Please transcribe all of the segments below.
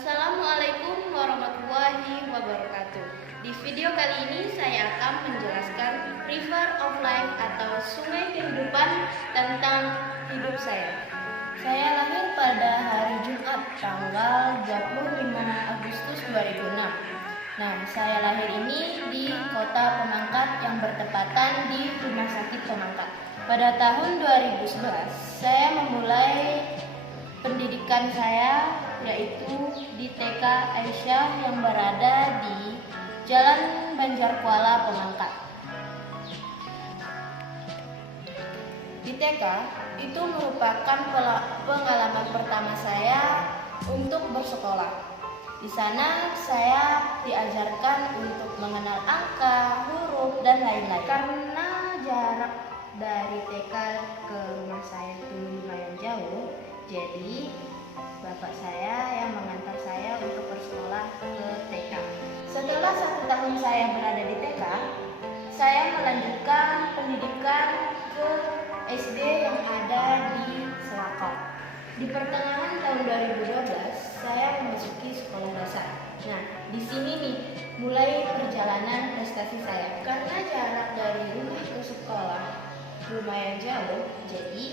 Assalamualaikum warahmatullahi wabarakatuh. Di video kali ini saya akan menjelaskan River of Life atau sungai kehidupan tentang hidup saya. Saya lahir pada hari Jumat tanggal 25 Agustus 2006. Nah, saya lahir ini di kota Pemangkat yang bertepatan di Rumah Sakit Pemangkat. Pada tahun 2011, saya memulai pendidikan saya yaitu di TK Aisyah yang berada di Jalan Banjarkuala Pemangkat. Di TK itu merupakan pengalaman pertama saya untuk bersekolah. Di sana saya diajarkan untuk mengenal angka, huruf, dan lain-lain. Karena jarak dari TK ke rumah saya itu lumayan jauh, jadi bapak saya yang mengantar saya untuk bersekolah ke TK. Setelah 1 tahun saya berada di TK, saya melanjutkan pendidikan ke SD yang ada di Selakau. Di pertengahan tahun 2012, saya memasuki sekolah dasar. Nah, di sini nih mulai perjalanan prestasi saya. Karena jarak dari rumah ke sekolah lumayan jauh, jadi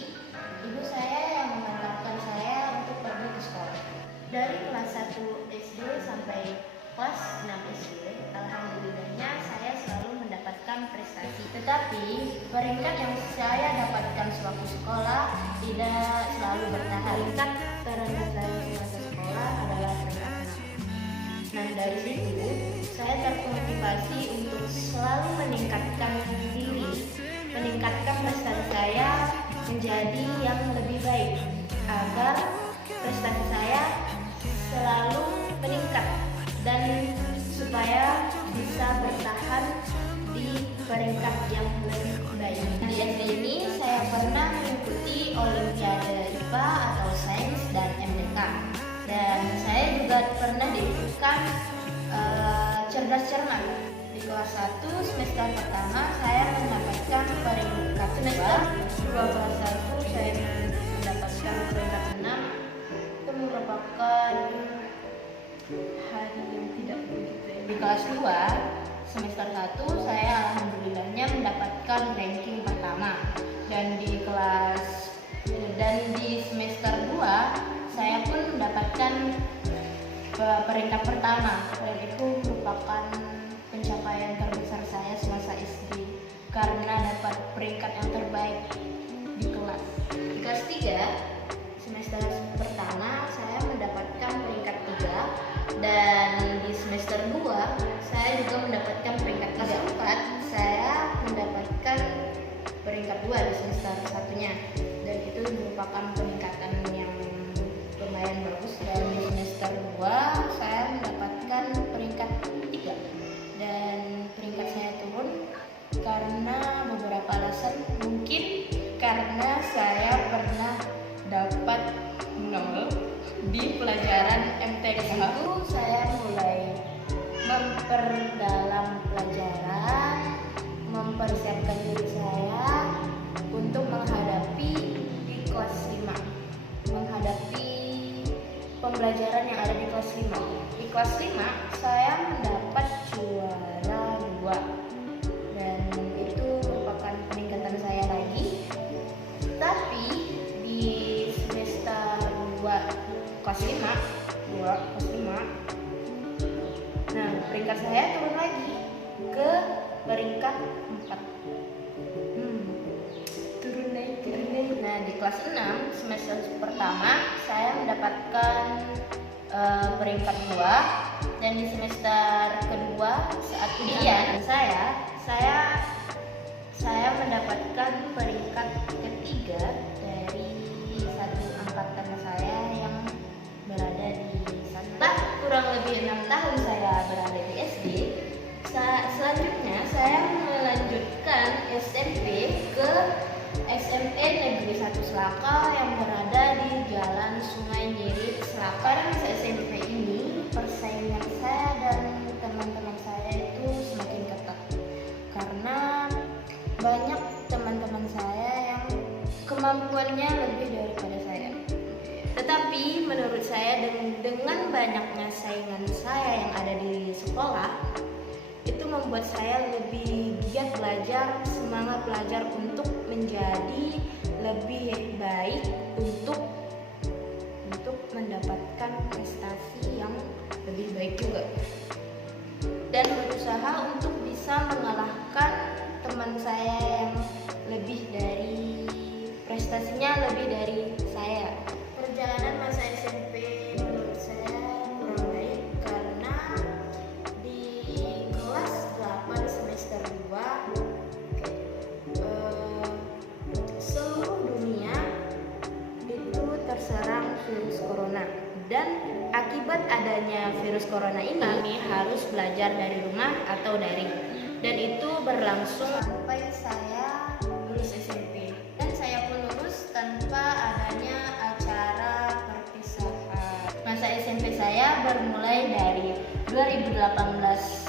ibu saya yang mengantarkan saya untuk pergi ke sekolah. Dari kelas 1 SD sampai kelas 6 SD, alhamdulillahnya saya selalu mendapatkan prestasi. Tetapi peringkat yang saya dapatkan sewaktu sekolah tidak selalu bertahan. Peringkat terendah saya semasa sekolah adalah peringkat 6. Nah, dari situ saya termotivasi untuk selalu meningkatkan diri, meningkatkan prestasi saya menjadi yang lebih baik agar prestasi saya selalu meningkat dan supaya bisa bertahan di peringkat yang lebih baik. Di SD ini saya pernah mengikuti Olimpiade IPA atau Sains dan MTK, dan saya juga pernah diikutkan cerdas cermat. Di kelas 1 semester pertama saya mendapatkan peringkat semester 2 kelas 1 saya mendapatkan peringkat 6. Itu merupakan hari yang tidak begitu. Di kelas 2 semester 1 saya alhamdulillahnya mendapatkan ranking pertama, dan di semester 2 saya pun mendapatkan peringkat pertama, dan itu merupakan pencapaian terbesar saya semasa SD karena dapat peringkat yang terbaik di kelas. Di kelas 3 semester pertama saya mendapatkan peringkat 3, dan di semester 2 saya juga mendapatkan peringkat 3. 4 saya mendapatkan peringkat 2 di semester satunya, dan itu merupakan peningkatan yang lumayan bagus. Dan di semester 2 saya mendapatkan peringkat 3, dan peringkat saya turun karena beberapa alasan. Mungkin karena saya pernah dapat 0 di pelajaran MTK. Itu saya mulai memperdalam pelajaran, mempersiapkan diri saya untuk menghadapi di kelas 5, menghadapi pembelajaran yang ada di kelas 5. Di kelas 5 saya mendapat juara 2, dan itu merupakan peningkatan saya lagi. Tapi di semester 2 kelas 5, nah peringkat saya turun lagi ke peringkat 4. Turun lagi. Nah, di kelas 6 semester pertama saya mendapatkan peringkat 2, dan di semester kedua saat ujian saya mendapatkan peringkat ketiga dari satu angkatan saya yang berada di sana. Kurang lebih 6 tahun saya berada di SD. Selanjutnya saya melanjutkan SMP ke SMP Negeri 1 Selakau yang berada di Jalan Sungai Nyirit, Selakau. Pada masa SMP ini persaingan saya dan teman-teman saya itu semakin ketat karena banyak teman-teman saya yang kemampuannya lebih daripada saya. Tetapi menurut saya dengan dengan banyaknya saingan saya yang ada di sekolah, itu membuat saya lebih giat belajar, semangat belajar untuk menjadi lebih baik untuk mendapatkan prestasi yang lebih baik juga, dan berusaha untuk bisa mengalahkan teman saya yang lebih dari prestasinya lebih dari saya. Perjalanan masa SMP menurut saya kurang baik karena di kelas 8 semester 2 seluruh dunia itu terserang virus corona, dan akibat adanya virus corona ini kami harus belajar dari rumah atau daring, dan itu berlangsung sampai saya lulus SMP, dan saya pun lulus tanpa adanya acara perpisahan. Masa SMP saya bermulai dari 2018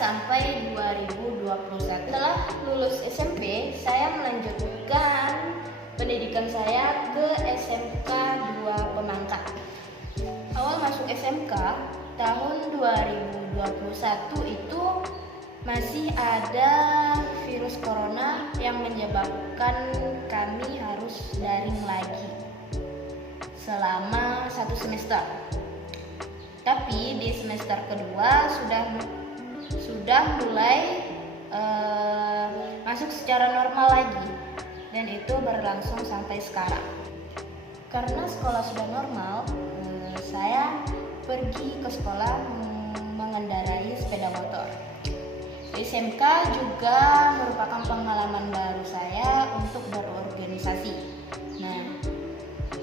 sampai 2021. Setelah lulus SMP, saya melanjutkan pendidikan saya ke SMK 2 Pemangkat. Awal masuk SMK tahun 2021 itu masih ada virus corona yang menyebabkan kami harus daring lagi selama 1 semester. Tapi di semester kedua sudah mulai masuk secara normal lagi, dan itu berlangsung sampai sekarang. Karena sekolah sudah normal, saya pergi ke sekolah mengendarai sepeda motor. SMK juga merupakan pengalaman baru saya untuk berorganisasi. Nah,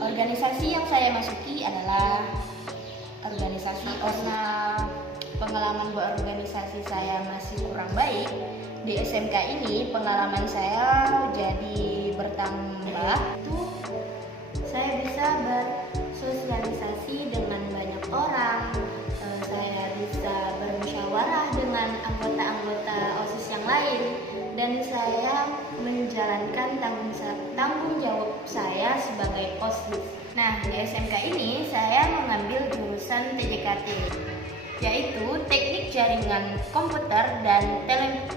organisasi yang saya masuki adalah organisasi. Karena pengalaman berorganisasi saya masih kurang baik, di SMK ini pengalaman saya jadi bertambah. Itu saya bisa bersosialisasi dengan banyak orang, saya bisa bermusyawarah dengan anggota-anggota OSIS yang lain, dan saya menjalankan tanggung jawab saya sebagai OSIS. Nah, di SMK ini saya mengambil jurusan TJKT, yaitu Teknik Jaringan Komputer dan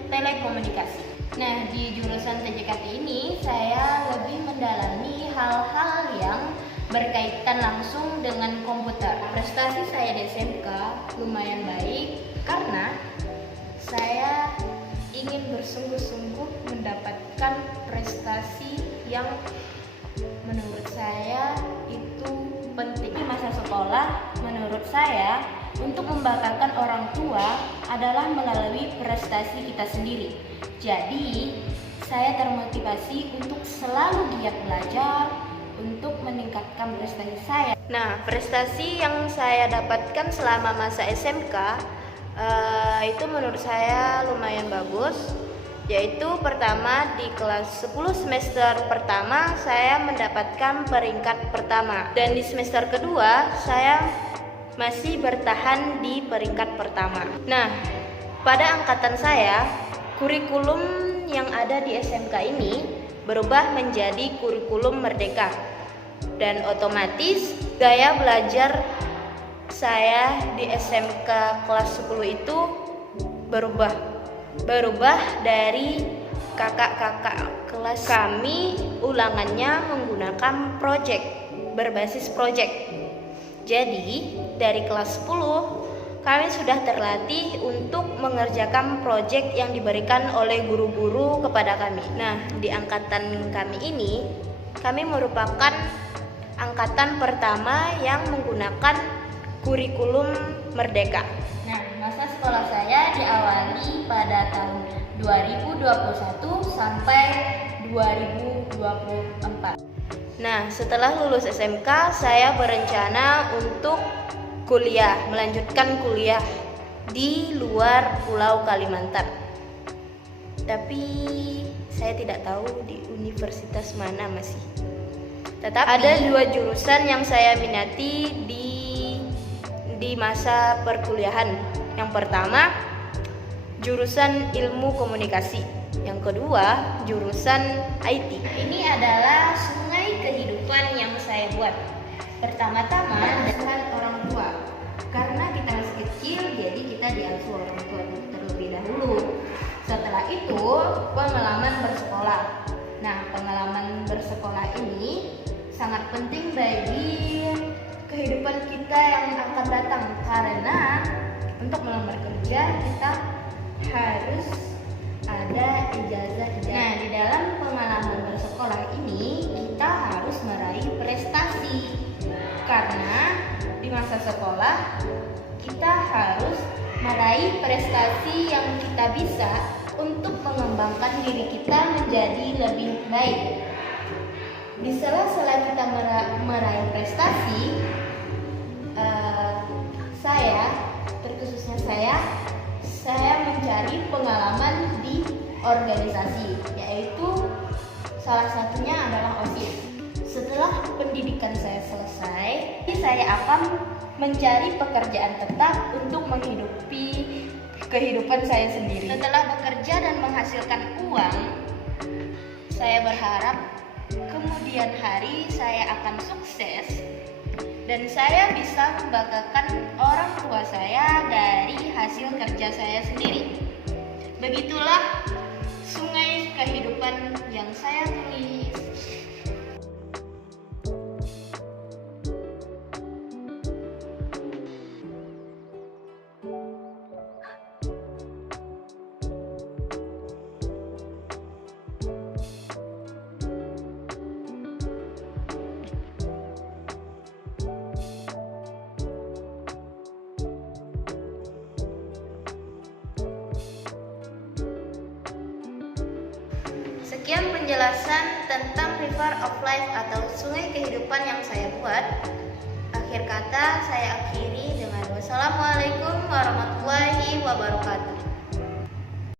Telekomunikasi. Nah, di jurusan TJKT ini saya lebih mendalami hal-hal yang berkaitan langsung dengan komputer. Prestasi saya di SMK lumayan baik karena saya ingin bersungguh-sungguh mendapatkan prestasi yang menurut saya itu penting. Di masa sekolah, menurut saya untuk membanggakan orang tua adalah melalui prestasi kita sendiri. Jadi, saya termotivasi untuk selalu giat belajar untuk meningkatkan prestasi saya. Nah, prestasi yang saya dapatkan selama masa SMK itu menurut saya lumayan bagus, yaitu pertama di kelas 10 semester pertama saya mendapatkan peringkat pertama, dan di semester kedua saya masih bertahan di peringkat pertama. Nah, pada angkatan saya, kurikulum yang ada di SMK ini berubah menjadi kurikulum merdeka, dan otomatis gaya belajar saya di SMK kelas 10 itu berubah dari kakak-kakak kelas kami ulangannya menggunakan berbasis project. Jadi dari kelas 10 kami sudah terlatih untuk mengerjakan proyek yang diberikan oleh guru-guru kepada kami. Nah, di angkatan kami ini, kami merupakan angkatan pertama yang menggunakan kurikulum merdeka. Nah, masa sekolah saya diawali pada tahun 2021 sampai 2024. Nah, setelah lulus SMK, saya berencana untuk melanjutkan kuliah di luar Pulau Kalimantan. Tapi saya tidak tahu di universitas mana masih. Tetapi ada 2 jurusan yang saya minati di masa perkuliahan. Yang pertama, jurusan Ilmu Komunikasi. Yang kedua, jurusan IT. Ini adalah sungai kehidupan yang saya buat. Pertama-tama dengan orang tua. Karena kita masih kecil, jadi kita diasuh orang tua terlebih dahulu. Setelah itu, pengalaman bersekolah. Nah, pengalaman bersekolah ini sangat penting bagi kehidupan kita yang akan datang, karena untuk melamar kerja kita harus ada ijazah. Nah, di dalam pengalaman bersekolah ini kita harus meraih prestasi, karena di masa sekolah kita harus meraih prestasi yang kita bisa untuk mengembangkan diri kita menjadi lebih baik. Di sela-sela kita meraih prestasi, terkhususnya saya mencari pengalaman di organisasi, yaitu salah satunya adalah OSIS. Setelah pendidikan saya selesai, saya akan mencari pekerjaan tetap untuk menghidupi kehidupan saya sendiri. Setelah bekerja dan menghasilkan uang, saya berharap kemudian hari saya akan sukses dan saya bisa membanggakan orang tua saya dari hasil kerja saya sendiri. Begitulah sungai kehidupan yang saya tulis. Sekian penjelasan tentang River of Life atau sungai kehidupan yang saya buat. Akhir kata saya akhiri dengan wassalamualaikum warahmatullahi wabarakatuh.